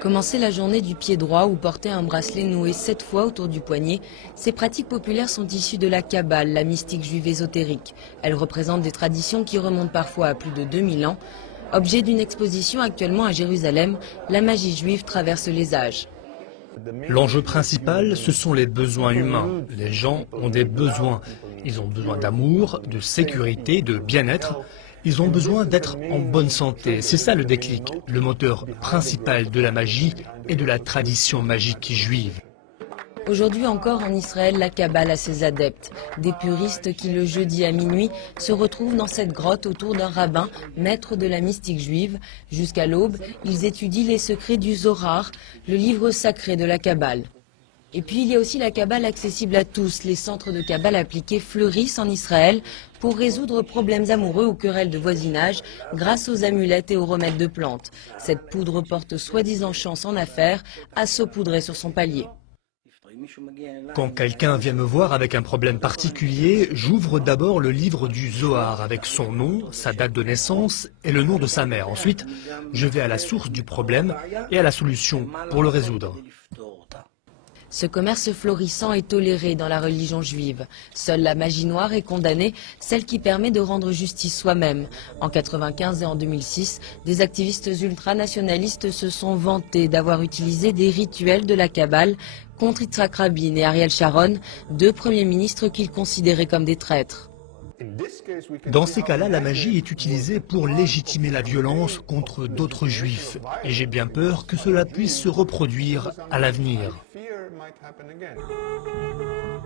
Commencer la journée du pied droit ou porter un bracelet noué 7 fois autour du poignet, ces pratiques populaires sont issues de la Kabbale, la mystique juive ésotérique. Elles représentent des traditions qui remontent parfois à plus de 2000 ans. Objet d'une exposition actuellement à Jérusalem, la magie juive traverse les âges. L'enjeu principal, ce sont les besoins humains. Les gens ont des besoins. Ils ont besoin d'amour, de sécurité, de bien-être. Ils ont besoin d'être en bonne santé. C'est ça le déclic, le moteur principal de la magie et de la tradition magique juive. Aujourd'hui encore en Israël, la Kabbale a ses adeptes. Des puristes qui le jeudi à minuit se retrouvent dans cette grotte autour d'un rabbin, maître de la mystique juive. Jusqu'à l'aube, ils étudient les secrets du Zohar, le livre sacré de la Kabbale. Et puis il y a aussi la Kabbale accessible à tous. Les centres de Kabbale appliqués fleurissent en Israël pour résoudre problèmes amoureux ou querelles de voisinage grâce aux amulettes et aux remèdes de plantes. Cette poudre porte soi-disant chance en affaires à saupoudrer sur son palier. Quand quelqu'un vient me voir avec un problème particulier, j'ouvre d'abord le livre du Zohar avec son nom, sa date de naissance et le nom de sa mère. Ensuite, je vais à la source du problème et à la solution pour le résoudre. Ce commerce florissant est toléré dans la religion juive. Seule la magie noire est condamnée, celle qui permet de rendre justice soi-même. En 1995 et en 2006, des activistes ultranationalistes se sont vantés d'avoir utilisé des rituels de la Kabbale contre Yitzhak Rabin et Ariel Sharon, deux premiers ministres qu'ils considéraient comme des traîtres. Dans ces cas-là, la magie est utilisée pour légitimer la violence contre d'autres juifs. Et j'ai bien peur que cela puisse se reproduire à l'avenir.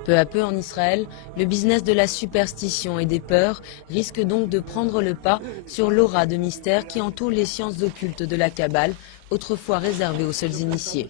Peu à peu en Israël, le business de la superstition et des peurs risque donc de prendre le pas sur l'aura de mystère qui entoure les sciences occultes de la Kabbale, autrefois réservées aux seuls initiés.